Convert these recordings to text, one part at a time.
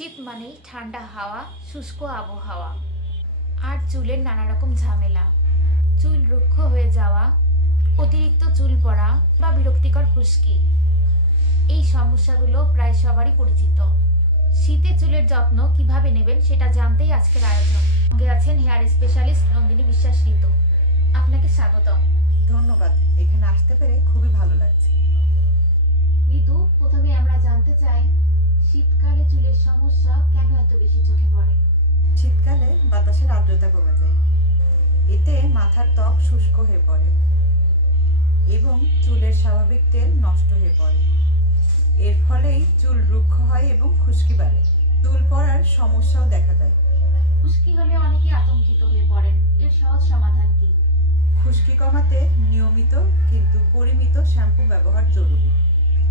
শীত মানেই ঠান্ডা হাওয়া, শুষ্ক আবহাওয়া আর চুলের নানা রকম ঝামেলা। চুল রুক্ষ হয়ে যাওয়া, অতিরিক্ত চুল পড়া বা বিরক্তিকর খুশকি, এই সমস্যাগুলো প্রায় সবারই পরিচিত। শীতে চুলের যত্ন কিভাবে নেবেন সেটা জানতেই আজকের আয়োজন। সঙ্গে আছেন হেয়ার স্পেশালিস্ট নন্দিনী বিশ্বাস ঋতু। আপনাকে স্বাগতম। ধন্যবাদ, এখানে আসতে পেরে খুবই ভালো লাগছে। ঋতু, প্রথমে আমরা জানতে চাই শীতকালে চুলের সমস্যা কেন এত বেশি চোখে পড়ে? শীতকালে বাতাসের আর্দ্রতা কমে যায়, এতে মাথার ত্বক শুষ্ক হয়ে পড়ে এবং চুলের স্বাভাবিক তেল নষ্ট হয়ে পড়ে। এর ফলেই চুল রুক্ষ হয় এবং খুশকি বাড়ে। চুল পড়ার সমস্যাও দেখা যায়। খুশকি হলে অনেকে আতঙ্কিত হয়ে পড়েন, এর সহজ সমাধান কি? খুশকি কমাতে নিয়মিত কিন্তু পরিমিত শ্যাম্পু ব্যবহার জরুরি।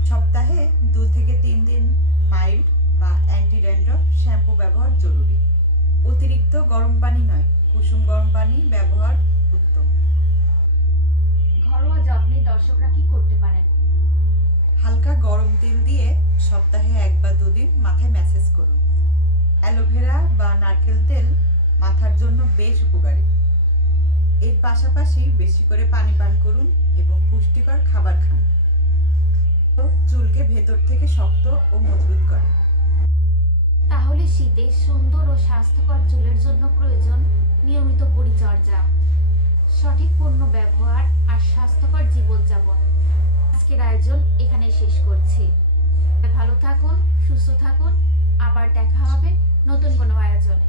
সপ্তাহে 2 থেকে 3 দিন মাইল্ড বা অ্যান্টি ড্যান্ড্রফ শ্যাম্পু ব্যবহার জরুরি। অতিরিক্ত গরম পানি নয়, কুসুম গরম পানি ব্যবহার উত্তম। ঘরোয়া যত্নে দর্শকরা কি করতে পারেন? হালকা গরম তেল দিয়ে সপ্তাহে 1 বা 2 দিন মাথায় ম্যাসেজ করুন। অ্যালোভেরা বা নারকেল তেল মাথার জন্য বেশ উপকারী। এর পাশাপাশি বেশি করে পানি পান করুন এবং পুষ্টিকর খাবার খান। চুলকে ভেতর থেকে শক্ত ও মজবুত করে। তাহলে শীতে সুন্দর ও স্বাস্থ্যকর চুলের জন্য প্রয়োজন নিয়মিত পরিচর্যা, সঠিক পণ্য ব্যবহার আর স্বাস্থ্যকর জীবনযাপন। আজকের আয়োজন এখানে শেষ করছি। ভালো থাকুন, সুস্থ থাকুন, আবার দেখা হবে নতুন কোনো আয়োজনে।